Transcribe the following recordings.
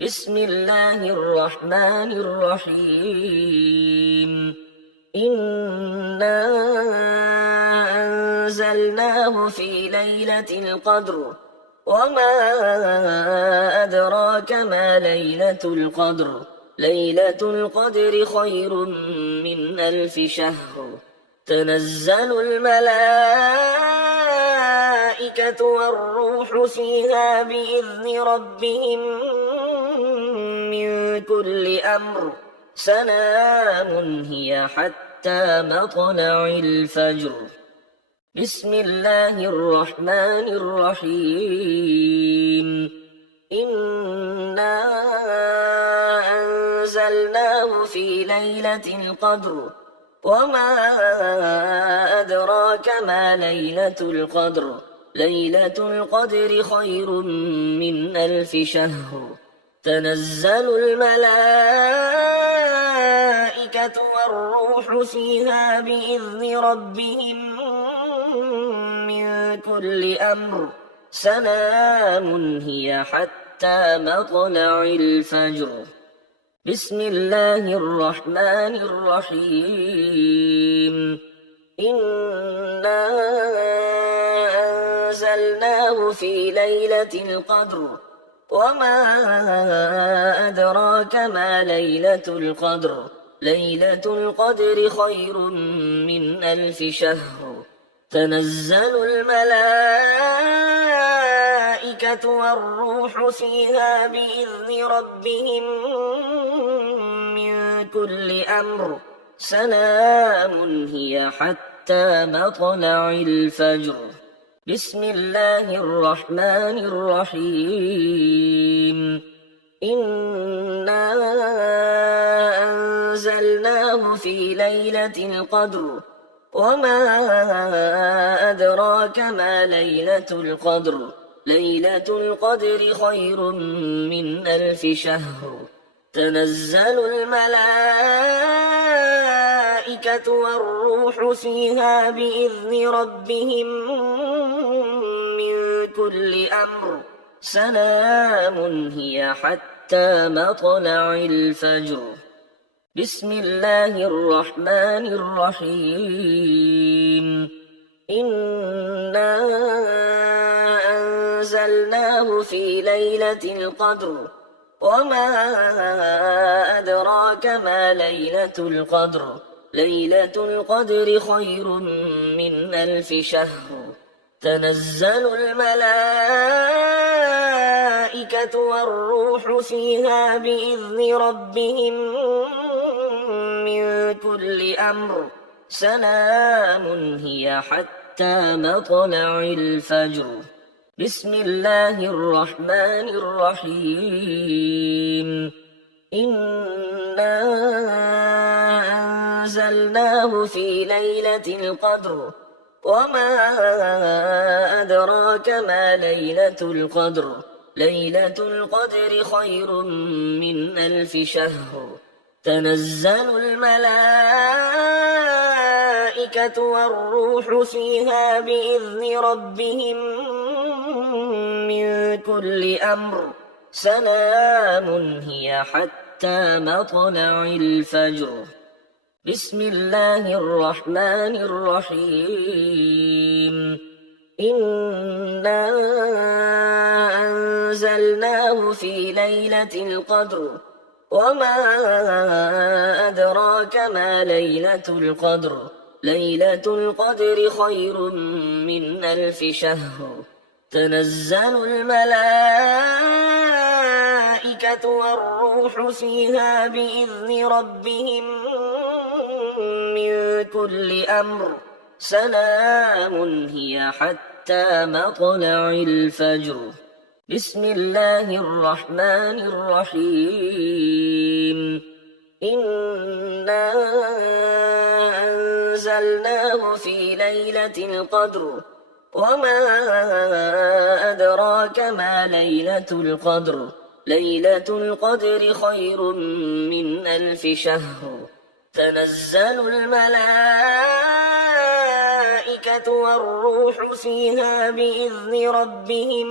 بسم الله الرحمن الرحيم إنا أنزلناه في ليلة القدر وما أدراك ما ليلة القدر ليلة القدر خير من 1000 شهر تنزل الملائكة والروح فيها بإذن ربهم من كل أمر سلام هي حتى مطلع الفجر. بسم الله الرحمن الرحيم إنا أنزلناه في ليلة القدر وما أدراك ما ليلة القدر ليلة القدر خير من 1000 شهر تنزل الملائكة والروح فيها بإذن ربهم من كل أمر سلام هي حتى مطلع الفجر. بسم الله الرحمن الرحيم إنا أنزلناه في ليلة القدر وما أدراك ما ليلة القدر ليلة القدر خير من 1000 شهر تنزل الملائكة والروح فيها بإذن ربهم من كل أمر سلام هي حتى مطلع الفجر. بسم الله الرحمن الرحيم إنا أنزلناه في ليلة القدر وما أدراك ما ليلة القدر ليلة القدر خير من 1000 شهر تنزل الملائكة والروح فيها بإذن ربهم من كل أمر سلام هي حتى مطلع الفجر. بسم الله الرحمن الرحيم إنا أنزلناه في ليلة القدر وما أدراك ما ليلة القدر ليلة القدر خير من 1000 شهر تنزل الملائكة والروح فيها بإذن ربهم من كل أمر سلام هي حتى مطلع الفجر. بسم الله الرحمن الرحيم إنا أنزلناه في ليلة القدر وما أدراك ما ليلة القدر ليلة القدر خير من 1000 شهر تنزل الملائكة والروح فيها بإذن ربهم من كل أمر سلام هي حتى مطلع الفجر. بسم الله الرحمن الرحيم إنا أنزلناه في ليلة القدر وما أدراك ما ليلة القدر ليلة القدر خير من 1000 شهر تنزل الملائكة والروح فيها بإذن ربهم من كل أمر سلام هي حتى مطلع الفجر. بسم الله الرحمن الرحيم إنا أنزلناه في ليلة القدر وما أدراك ما ليلة القدر ليلة القدر خير من 1000 شهر تنزل الملائكة والروح فيها بإذن ربهم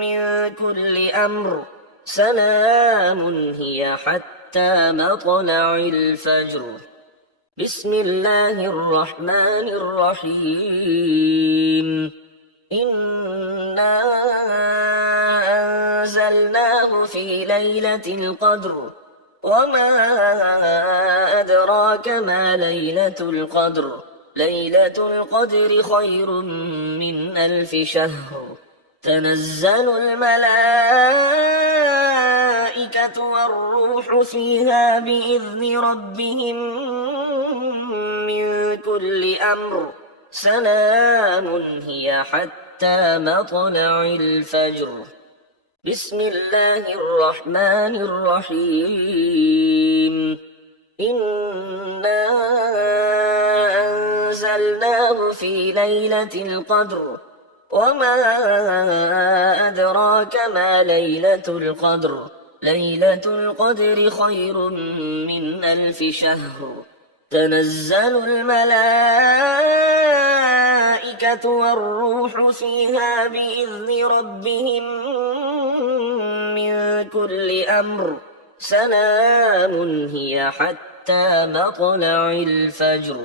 من كل أمر سلام هي حتى مطلع الفجر. بسم الله الرحمن الرحيم. إنا أنزلناه في ليلة القدر وما أدراك ما ليلة القدر. ليلة القدر خير من 1000 شهر. تنزل الملائكة والروح فيها بإذن ربهم من كل أمر. سلام هي حتى مطلع الفجر. بسم الله الرحمن الرحيم. إنا أنزلناه في ليلة القدر وما أدراك ما ليلة القدر. ليلة القدر خير من 1000 شهر. تنزل الملائكة والروح فيها بإذن ربهم من كل أمر. سلام هي حتى مطلع الفجر.